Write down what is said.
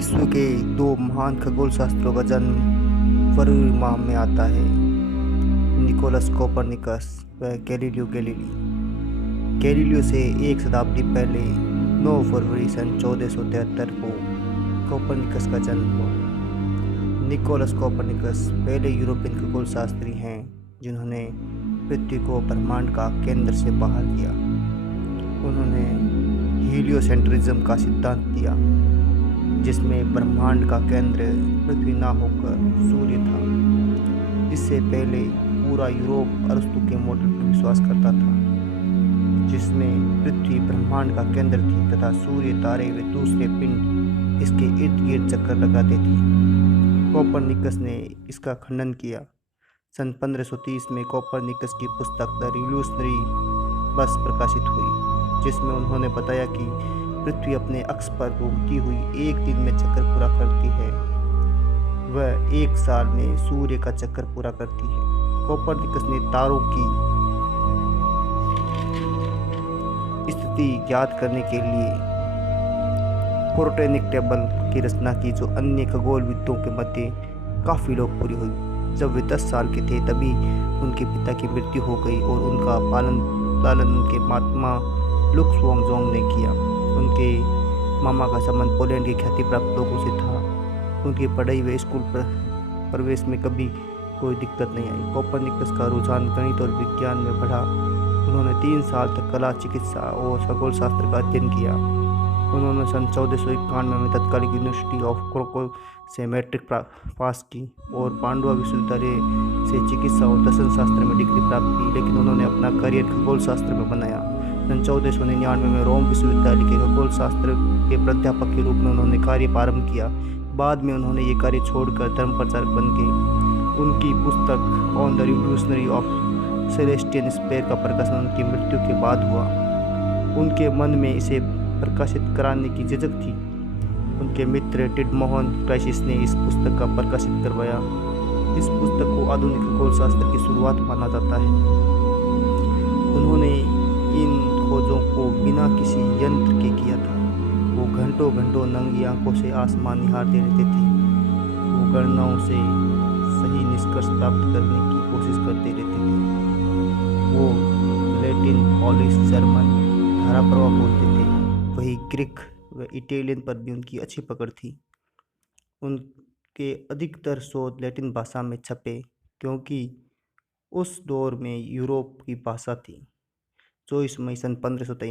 विश्व के दो महान खगोल शास्त्रियों का जन्म फरवरी माह में आता है। निकोलस कोपरनिकस व गैलीलियो गैलीली। गैलीलियो से एक शताब्दी पहले 9 फरवरी सन 1473 को कोपरनिकस का जन्म हुआ। निकोलस कोपरनिकस पहले यूरोपियन खगोल शास्त्री हैं जिन्होंने पृथ्वी को ब्रह्मांड का केंद्र से बाहर किया। उन्होंने हीलियोसेंट्रिज्म का सिद्धांत दिया, जिसमें ब्रह्मांड का केंद्र पृथ्वी न होकर सूर्य था। इससे पहले पूरा यूरोप अरस्तु के मॉडल पर विश्वास करता था, जिसमें पृथ्वी ब्रह्मांड का केंद्र थी तथा सूर्य, तारे व दूसरे पिंड इसके इर्द गिर्द चक्कर लगाते थे। कोपरनिकस ने इसका खंडन किया। सन 1530 में कोपरनिकस की पुस्तक द रिवोल्यूशनरी बस प्रकाशित हुई, जिसमें उन्होंने बताया कि पृथ्वी अपने अक्ष पर घूमती हुई एक दिन में चक्कर पूरा करती है, वह एक साल में सूर्य का चक्कर पूरा करती है। कोपरनिकस ने तारों की स्थिति ज्ञात करने के लिए कोperनिकस टेबल की रचना की, जो अन्य खगोलविदों के मध्य काफ़ी लोकप्रिय हुई। जब वे 10 साल के थे तभी उनके पिता की मृत्यु हो गई और उनका पालन उनके मामा लुक्स वांगजोंग ने किया। उनके मामा का संबंध पोलैंड के ख्याति प्राप्त लोगों से था। उनकी पढ़ाई व स्कूल प्रवेश में कभी कोई दिक्कत नहीं आई। कोपरनिकस का रुझान गणित और विज्ञान में बढ़ा। उन्होंने 3 साल तक कला, चिकित्सा और खगोल शास्त्र का अध्ययन किया। उन्होंने सन 1491 में तत्कालिक यूनिवर्सिटी ऑफ क्राकोव से मैट्रिक पास की और पांडुआ विश्वविद्यालय से चिकित्सा और दर्शन शास्त्र में डिग्री प्राप्त की, लेकिन उन्होंने अपना करियर खगोल शास्त्र में बनाया। सन 1499 में रोम विश्वविद्यालय के खगोल शास्त्र के प्राध्यापक के रूप में उन्होंने कार्य प्रारंभ किया। बाद में उन्होंने ये कार्य छोड़कर धर्म प्रचारक बन गए। उनकी पुस्तक on the revolutionary of celestial sphere का प्रकाशन उनकी मृत्यु के बाद हुआ। उनके मन में इसे प्रकाशित कराने की झिझक थी। उनके मित्र टिडमोहन क्राइसिस ने इस पुस्तक का प्रकाशित करवाया। इस पुस्तक को आधुनिक खगोल शास्त्र की शुरुआत माना जाता है। उन्होंने इन खोजों को बिना किसी यंत्र के किया था। वो घंटों घंटों नंगी आंखों से आसमान निहारते रहते थे। वो गणनाओं से सही निष्कर्ष प्राप्त करने की कोशिश करते रहते थे। वो लैटिन, पॉलिश, जर्मन धारा प्रवाह बोलते थे। वही ग्रीक व इटालियन पर भी उनकी अच्छी पकड़ थी। उनके अधिकतर शोध लैटिन भाषा में छपे, क्योंकि उस दौर में यूरोप की भाषा थी। 24 मई सन 1553